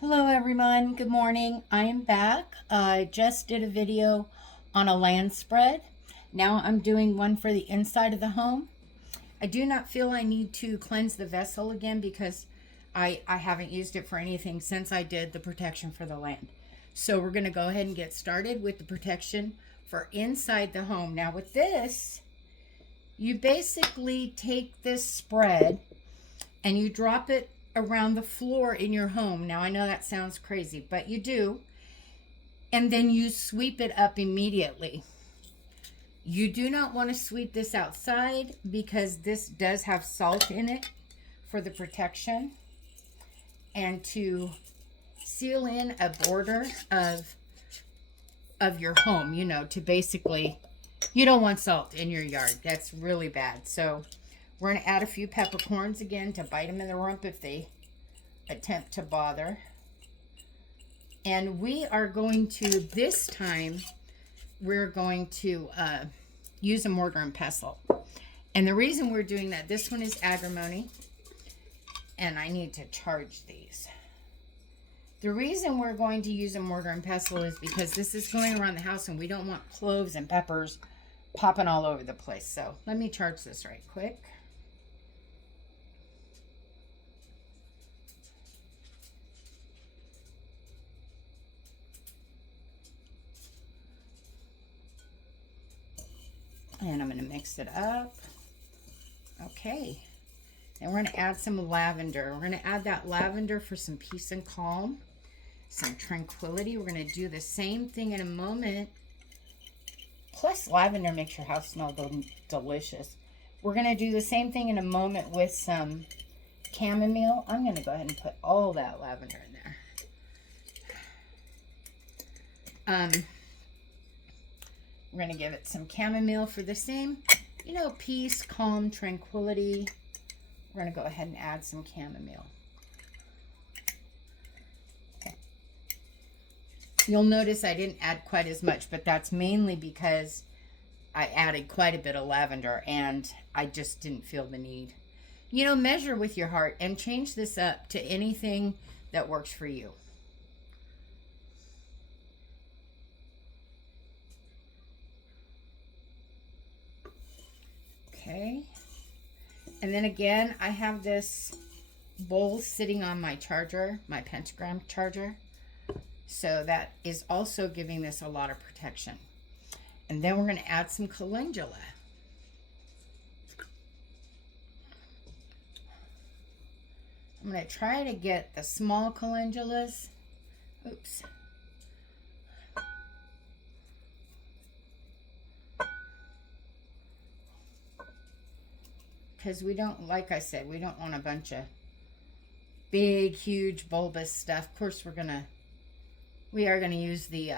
Hello everyone, good morning. I am back. I just did a video on a land spread. Now I'm doing one for the inside of the home. I do not feel I need to cleanse the vessel again because I haven't used it for anything since I did the protection for the land. So we're going to go ahead and get started with the protection for inside the home. Now with this, you basically take this spread and you drop it around the floor in your home. Now I know that sounds crazy, but you do. And then you sweep it up immediately. You do not want to sweep this outside because this does have salt in it for the protection and to seal in a border of your home, to basically, you don't want salt in your yard. That's really bad. So we're going to add a few peppercorns again to bite them in the rump if they attempt to bother. And we are going to, this time, we're going to use a mortar and pestle. And the reason we're doing that, this one is agrimony, and I need to charge these. The reason we're going to use a mortar and pestle is because this is going around the house and we don't want cloves and peppers popping all over the place. So let me charge this right quick. And I'm going to mix it up. Okay. And we're going to add some lavender. We're going to add that lavender for some peace and calm, some tranquility. We're going to do the same thing in a moment. Plus, lavender makes your house smell delicious. We're going to do the same thing in a moment with some chamomile. I'm going to go ahead and put all that lavender in there. We're going to give it some chamomile for the same, peace, calm, tranquility. We're going to go ahead and add some chamomile. Okay. You'll notice I didn't add quite as much, but that's mainly because I added quite a bit of lavender and I just didn't feel the need. Measure with your heart and change this up to anything that works for you. Okay, and then again, I have this bowl sitting on my charger, my pentagram charger. So that is also giving this a lot of protection. And then we're going to add some calendula. I'm going to try to get the small calendulas. Oops. Because we don't, like I said, we don't want a bunch of big, huge, bulbous stuff. Of course, we are going to use the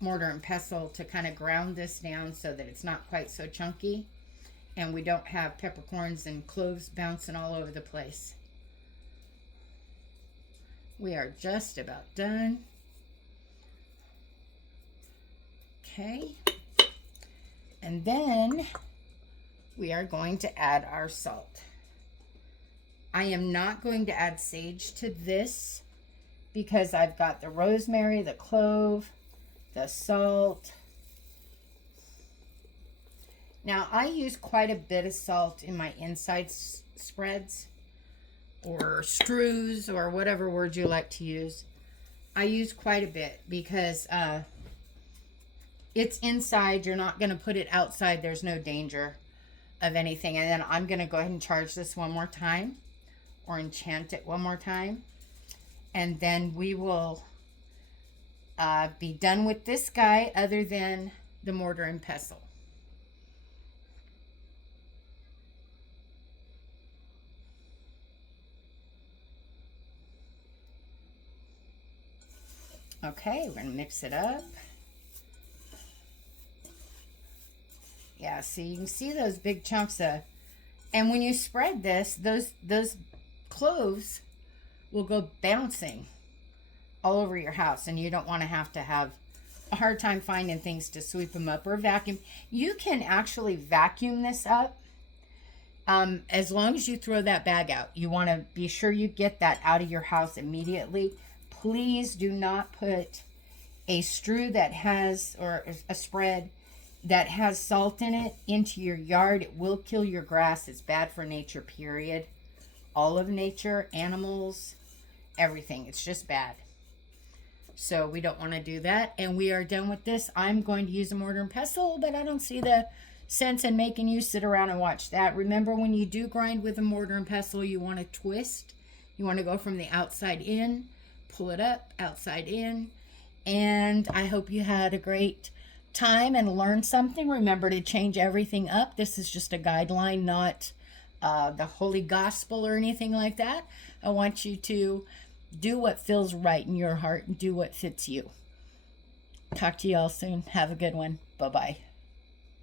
mortar and pestle to kind of ground this down so that it's not quite so chunky. And we don't have peppercorns and cloves bouncing all over the place. We are just about done. Okay. And then we are going to add our salt. I am not going to add sage to this because I've got the rosemary, the clove, the salt. Now I use quite a bit of salt in my inside spreads or strews or whatever word you like to use. I use quite a bit because it's inside. You're not going to put it outside. There's no danger of anything. And then I'm going to go ahead and charge this one more time or enchant it one more time. And then we will be done with this guy other than the mortar and pestle. Okay, we're going to mix it up. Yeah, so you can see those big chunks of, and when you spread this, those cloves will go bouncing all over your house, and you don't want to have a hard time finding things to sweep them up or vacuum. You can actually vacuum this up as long as you throw that bag out. You want to be sure you get that out of your house immediately. Please do not put a strew that has, or a spread that has salt in it into your yard. It will kill your grass. It's bad for nature, period. All of nature, animals, everything. It's just bad. So we don't want to do that. And we are done with this. I'm going to use a mortar and pestle, but I don't see the sense in making you sit around and watch that. Remember, when you do grind with a mortar and pestle, you want to twist. You want to go from the outside in, pull it up, outside in. And I hope you had a great time and learned something. Remember to change everything up. This is just a guideline, not the holy gospel or anything like that. I want you to do what feels right in your heart and do what fits you. Talk to you all soon. Have a good one. Bye-bye.